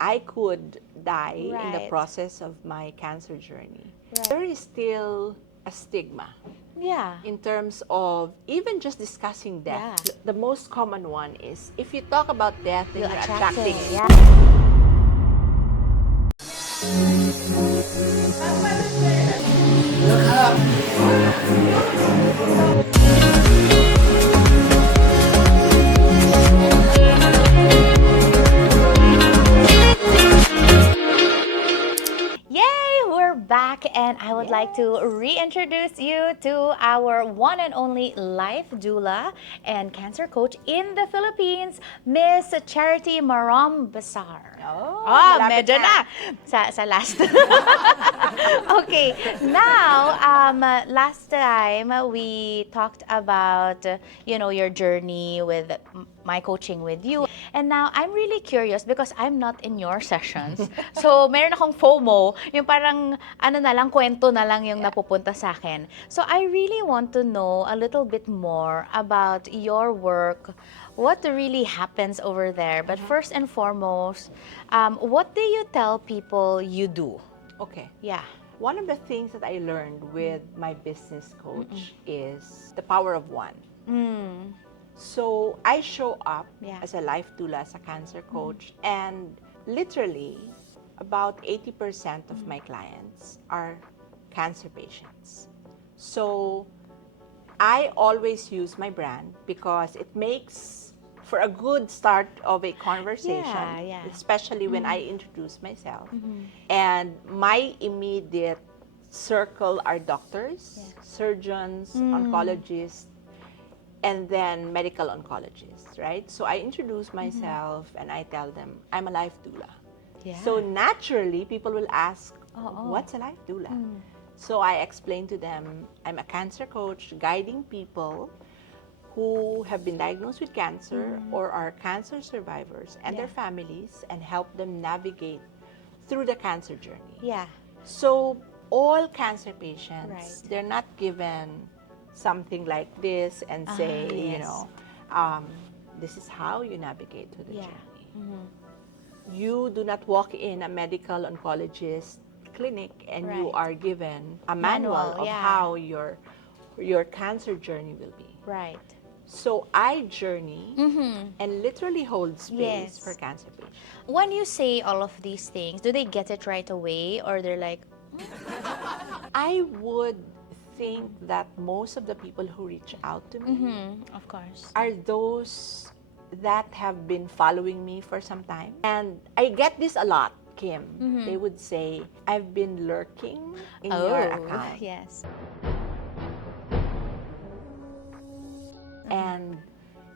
I could die in the Right. process of my cancer journey, Right. there is still a stigma Yeah. in terms of even just discussing death. Yeah. The most common one is if you talk about death, then You'll you're attract attracting it. it. Yeah. Yay! We're back, and I would like to reintroduce you to our one and only life doula and cancer coach in the Philippines, Miss Charity Maram Basar. Oh, malapit medyo na. sa last. Okay, now, last time we talked about, your journey with my coaching with you. And now, I'm really curious because I'm not in your sessions. So, meron akong FOMO, yung parang, kwento na lang yung napupunta sa akin. So, I really want to know a little bit more about your work, what really happens over there. But first and foremost, what do you tell people you do? Okay. Yeah. One of the things that I learned with my business coach is the power of one. Mm. So I show up Yeah. as a life doula, as a cancer coach, and literally about 80% of my clients are cancer patients. So I always use my brand because it makes for a good start of a conversation, Yeah. especially when I introduce myself. And my immediate circle are doctors, surgeons, oncologists, and then medical oncologists, right? So I introduce myself and I tell them I'm a life doula. Yeah. So naturally, people will ask, Oh. what's a life doula? So I explain to them I'm a cancer coach guiding people who have been diagnosed with cancer or are cancer survivors and their families and help them navigate through the cancer journey. Yeah. So all cancer patients, Right. they're not given something like this and say, yes. this is how you navigate through the Yeah. journey. You do not walk in a medical oncologist clinic and you Right. are given a manual of yeah. how your cancer journey will be. Right. So I journey and literally hold space Yes. for cancer patients. When you say all of these things, do they get it right away, or they're like, I would think that most of the people who reach out to me of course. are those that have been following me for some time. And I get this a lot, Kim. They would say, I've been lurking in your account. Yes. And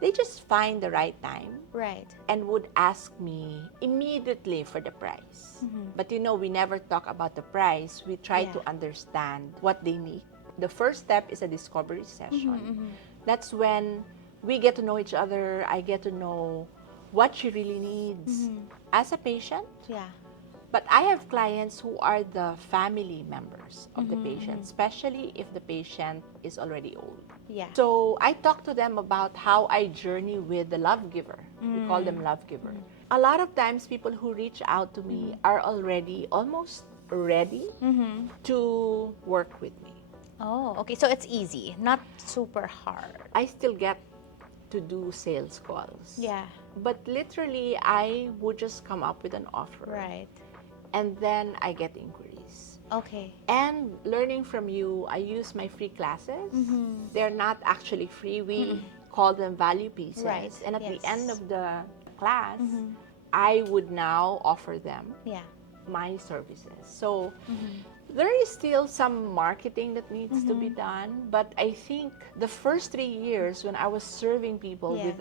they just find the right time Right. and would ask me immediately for the price. But we never talk about the price. We try to understand what they need. The first step is a discovery session. That's when we get to know each other. I get to know what she really needs as a patient. Yeah. But I have clients who are the family members of the patient, especially if the patient is already old. Yeah. So I talk to them about how I journey with the love giver. We call them love giver. A lot of times people who reach out to me are already almost ready to work with me. Oh, okay. So it's easy, not super hard. I still get to do sales calls. Yeah. But literally, I would just come up with an offer. Right. And then I get inquiries. Okay. And learning from you, I use my free classes. They're not actually free. We call them value pieces. Right. And at the Yes. end of the class, I would now offer them Yeah. my services. So there is still some marketing that needs to be done, but I think the first 3 years when I was serving people Yes.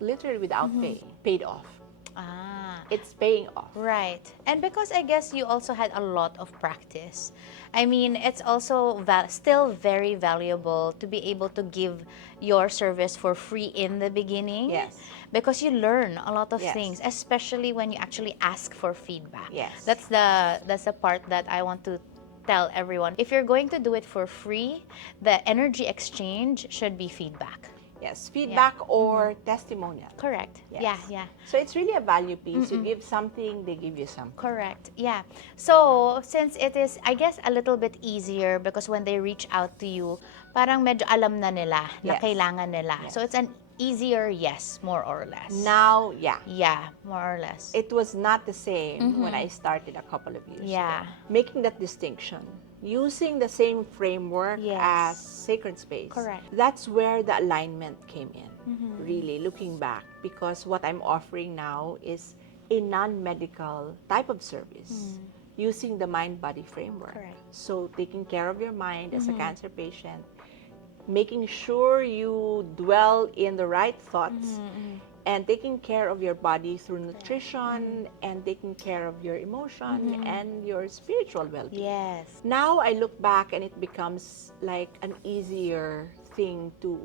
literally without pay, paid off. Ah. It's paying off. Right. And because I guess you also had a lot of practice. I mean, it's also still very valuable to be able to give your service for free in the beginning. Yes. Because you learn a lot of Yes. things, especially when you actually ask for feedback. Yes. That's the part that I want to tell everyone. If you're going to do it for free, the energy exchange should be feedback. Yes, feedback or testimonial. Correct. Yes. Yeah, yeah. So it's really a value piece. You give something, they give you something. Correct. Yeah. So, since it is, I guess, a little bit easier because when they reach out to you, parang medyo alam na nila na Yes. kailangan nila. Yes. So, it's an easier yes, more or less. Now, yeah. Yeah, more or less. It was not the same when I started a couple of years Yeah. ago. Making that distinction, using the same framework Yes. as sacred space. Correct. That's where the alignment came in, really, looking back. Because what I'm offering now is a non-medical type of service using the mind-body framework. Correct. So taking care of your mind as a cancer patient, making sure you dwell in the right thoughts, and taking care of your body through nutrition and taking care of your emotion and your spiritual well-being. Yes. Now I look back and it becomes like an easier thing to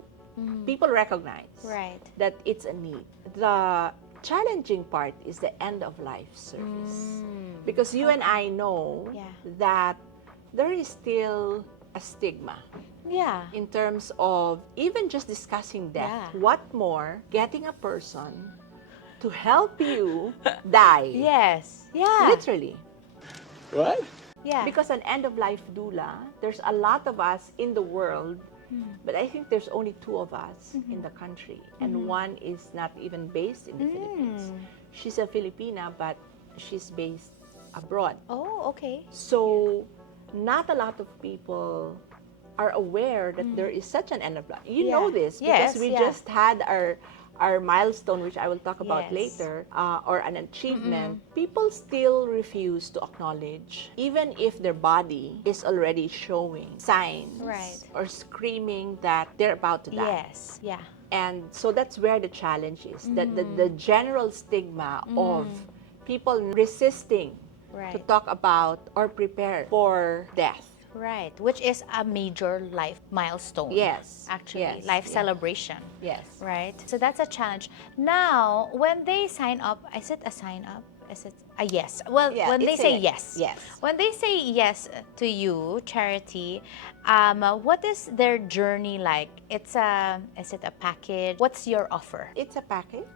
people recognize Right. that it's a need. The challenging part is the end of life service. Because you and I know that there is still a stigma Yeah. in terms of even just discussing death. Yeah. What more, getting a person to help you die. Yes. Yeah. Literally. What? Yeah. Because an end-of-life doula, there's a lot of us in the world, but I think there's only 2 of us in the country. And one is not even based in the Philippines. She's a Filipina, but she's based abroad. Oh, okay. So, not a lot of people are aware that there is such an end of life. You know this because Yes, we yeah. just had our milestone, which I will talk about Yes. later, or an achievement. People still refuse to acknowledge, even if their body is already showing signs Right. or screaming that they're about to die. Yes. Yeah. And so that's where the challenge is, that the general stigma of people resisting Right. to talk about or prepare for death. Right. Which is a major life milestone. Yes. Actually, Yes. life Yes. celebration. Yes. Right. So that's a challenge. Now, when they sign up, is it a sign up? Is it a yes? Well, Yeah, when they it's say a yes. yes. When they say yes to you, Charity, what is their journey like? Is it a package? What's your offer? It's a package.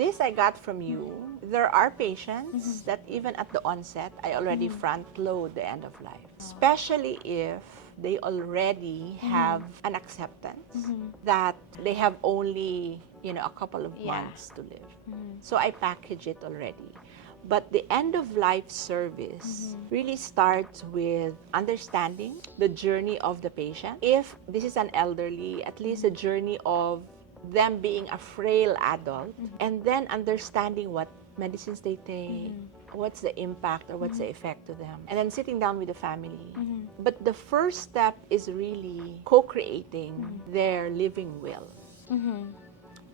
This I got from you. There are patients that even at the onset, I already front load the end of life. Especially if they already have an acceptance that they have only, a couple of months to live. So I package it already. But the end of life service really starts with understanding the journey of the patient. If this is an elderly, at least a journey of them being a frail adult, and then understanding what medicines they take, what's the impact or what's the effect to them, and then sitting down with the family. But the first step is really co-creating their living will.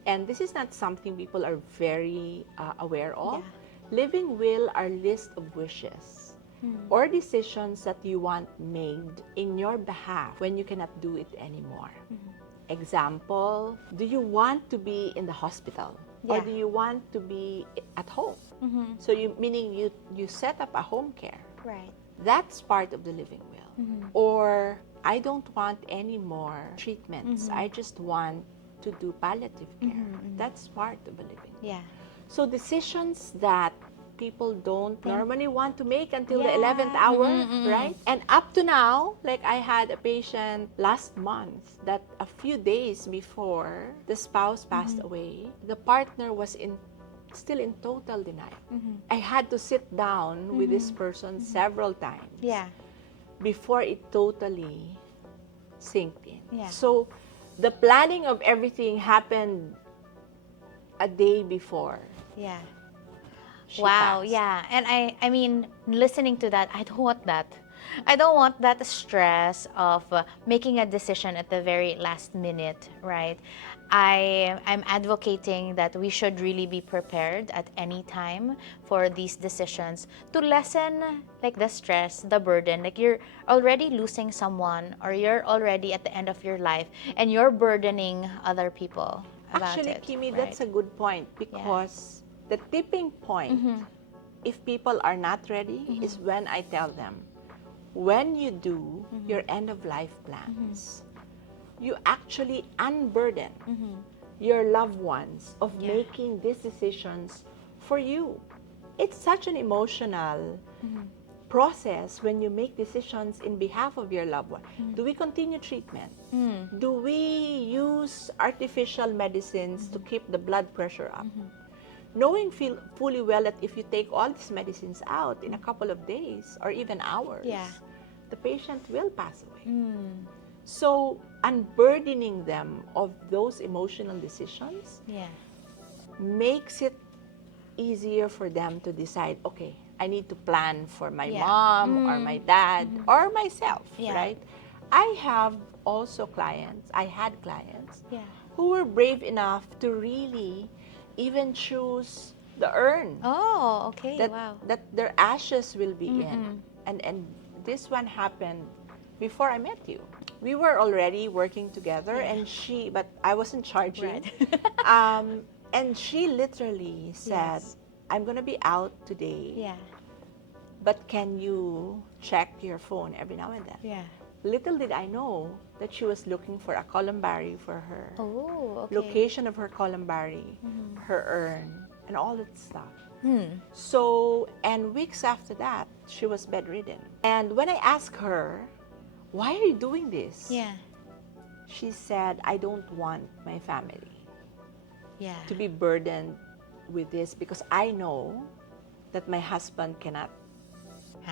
And this is not something people are very aware of. Living will are list of wishes or decisions that you want made in your behalf when you cannot do it anymore. Example, do you want to be in the hospital? Or do you want to be at home? So meaning you set up a home care. Right. That's part of the living will. Or I don't want any more treatments. I just want to do palliative care. That's part of the living. Yeah. So decisions that people don't normally want to make until the Yeah. 11th hour, right? And up to now, like I had a patient last month that a few days before the spouse passed away, the partner was still in total denial. I had to sit down with this person several times Yeah. before it totally sinked in. Yeah. So the planning of everything happened a day before. Yeah. she Wow, passed. yeah. And I mean, listening to that, I don't want that. I don't want that stress of making a decision at the very last minute, right? I'm advocating that we should really be prepared at any time for these decisions to lessen like the stress, the burden. Like you're already losing someone or you're already at the end of your life and you're burdening other people about Actually, it. Kimi, right? that's a good point because the tipping point, if people are not ready, is when I tell them, when you do your end of life plans, you actually unburden your loved ones of making these decisions for you. It's such an emotional process when you make decisions in behalf of your loved one. Do we continue treatment? Do we use artificial medicines to keep the blood pressure up? Knowing fully well that if you take all these medicines out in a couple of days or even hours, the patient will pass away. So unburdening them of those emotional decisions makes it easier for them to decide, okay, I need to plan for my mom or my dad or myself, right? I have also clients, I had clients who were brave enough to really even choose the urn Oh, okay. that, Wow. that their ashes will be in. And this one happened before I met you. We were already working together and but I wasn't charging. And she literally said, I'm going to be out today, but can you check your phone every now and then? Little did I know that she was looking for a columbary for her, Oh, okay. location of her columbary, her urn, and all that stuff. So, and weeks after that, she was bedridden. And when I asked her, why are you doing this? She said, I don't want my family to be burdened with this because I know that my husband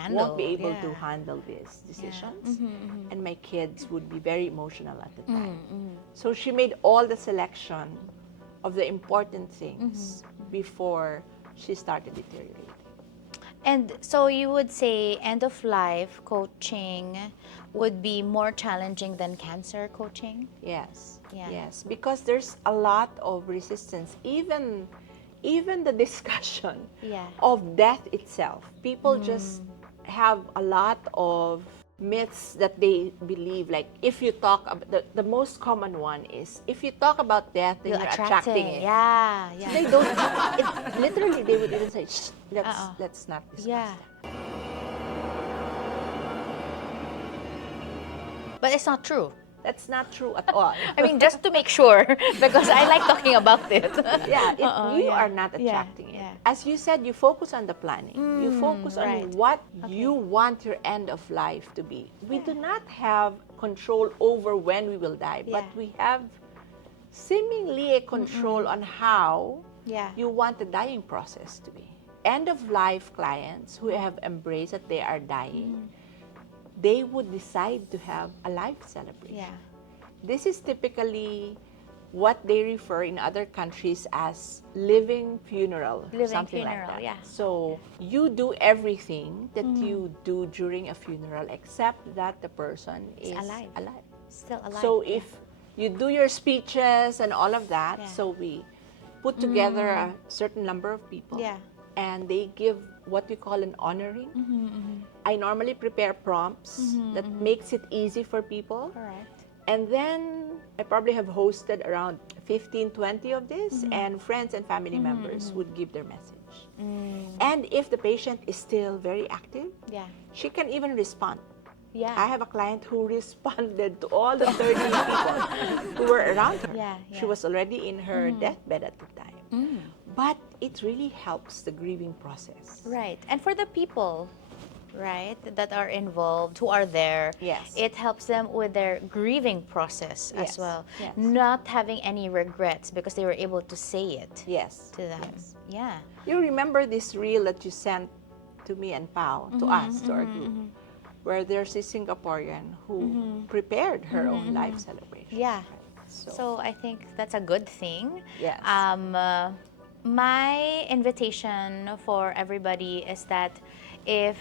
won't be able to handle these decisions, and my kids would be very emotional at the time. So she made all the selection of the important things before she started deteriorating. And so you would say end of life coaching would be more challenging than cancer coaching? Yes, yes, because there's a lot of resistance, even the discussion of death itself. People just have a lot of myths that they believe. Like if you talk about the most common one is if you talk about death, then you're attracting it. So they don't. Literally, they would even say, Shh, let's not discuss that. But it's not true. That's not true at all. I mean, just to make sure, because I like talking about it. You are not attracting it. As you said, you focus on the planning. You focus on what you want your end of life to be. We do not have control over when we will die, but we have seemingly a control on how you want the dying process to be. End of life clients who have embraced that they are dying, they would decide to have a life celebration. This is typically what they refer in other countries as living funeral, something like that. So you do everything that you do during a funeral except that the person is alive. Still alive. So if you do your speeches and all of that, so we put together a certain number of people and they give what we call an honoring. I normally prepare prompts that makes it easy for people. And then I probably have hosted around 15, 20 of this, and friends and family members would give their message. And if the patient is still very active, she can even respond. I have a client who responded to all the 30 people who were around her. She was already in her deathbed at the time. But it really helps the grieving process. Right. And for the people, right, that are involved, who are there, it helps them with their grieving process as well. Not having any regrets because they were able to say it to them. You remember this reel that you sent to me and Pao, to us, to our group, where there's a Singaporean who prepared her own life celebration. Right? So I think that's a good thing. Yes. My invitation for everybody is that if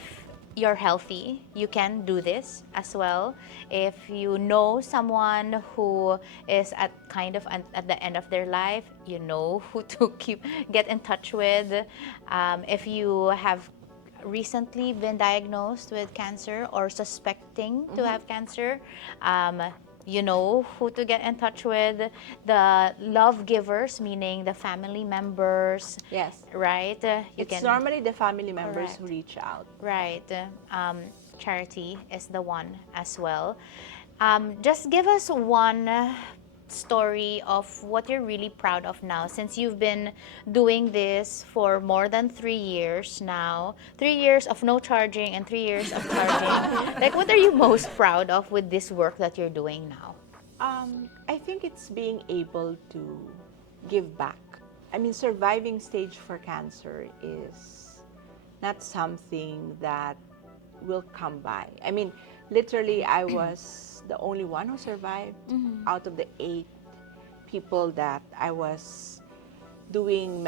you're healthy, you can do this as well. If you know someone who is at the end of their life, you know who to get in touch with. If you have recently been diagnosed with cancer or suspecting to have cancer, you know who to get in touch with. The love givers, meaning the family members. Right? It's normally the family members who reach out. Right. Charity is the one as well. Just give us one story of what you're really proud of now, since you've been doing this for more than 3 years now. 3 years of no charging and 3 years of charging. Like, what are you most proud of with this work that you're doing now? I think it's being able to give back. I mean, surviving stage 4 cancer is not something that will come by. I mean, literally, I was the only one who survived out of the 8 people that I was doing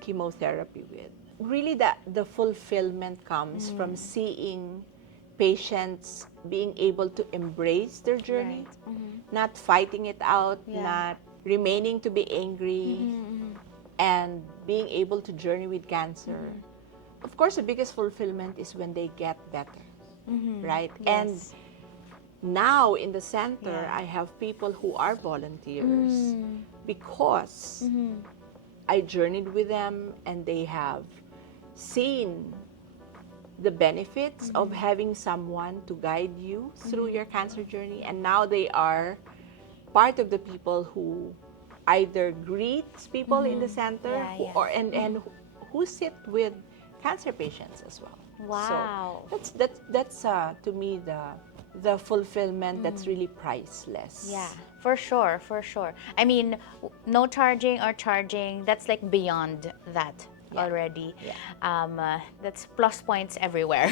chemotherapy with. Really, the fulfillment comes from seeing patients being able to embrace their journey, not fighting it out, not remaining to be angry, and being able to journey with cancer. Of course, the biggest fulfillment is when they get better, right? Yes. And now in the center, I have people who are volunteers because I journeyed with them and they have seen the benefits of having someone to guide you through your cancer journey, and now they are part of the people who either greets people in the center and who sit with cancer patients as well. Wow. So that's to me the fulfillment that's really priceless. Yeah, for sure, for sure. I mean, no charging or charging, that's like beyond that already. That's plus points everywhere.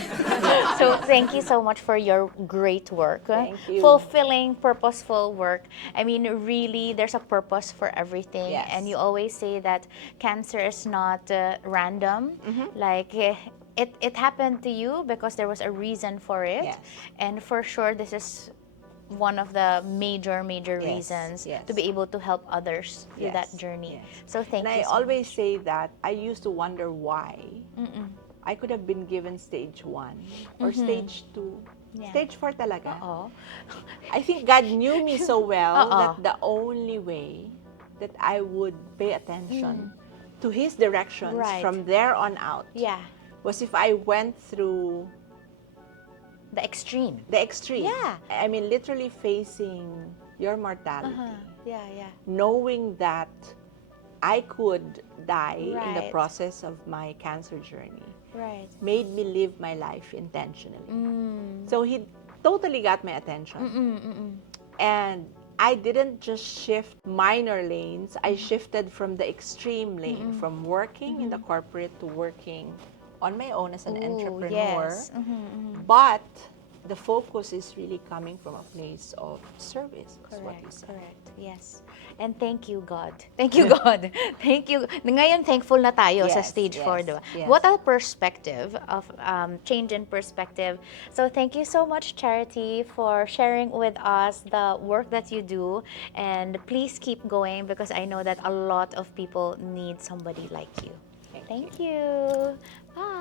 So thank you so much for your great work. Thank you. Fulfilling, purposeful work. I mean, really, there's a purpose for everything. Yes. And you always say that cancer is not random. Like, it happened to you because there was a reason for it. Yes. And for sure, this is one of the major reasons to be able to help others through that journey. So thank and you I so always much. say that I used to wonder why I could have been given stage 1 or stage 2. Stage 4 talaga. I think God knew me so well that the only way that I would pay attention to His directions from there on out was if I went through the extreme. the extreme. Yeah. I mean, literally facing your mortality. Yeah. Knowing that I could die in the Right. process of my cancer journey Right. made me live my life intentionally. So He totally got my attention. And I didn't just shift minor lanes. I shifted from the extreme lane, from working in the corporate to working on my own as an entrepreneur. Yes. But the focus is really coming from a place of service, is what you said. Correct. Yes. And thank you, God. Thank you, God. Thank you. Ngayon, thankful na tayo sa Yes, stage 4, yes, diba? yes. What a perspective of change in perspective. So thank you so much, Charity, for sharing with us the work that you do. And please keep going, because I know that a lot of people need somebody like you. Thank you. Bye.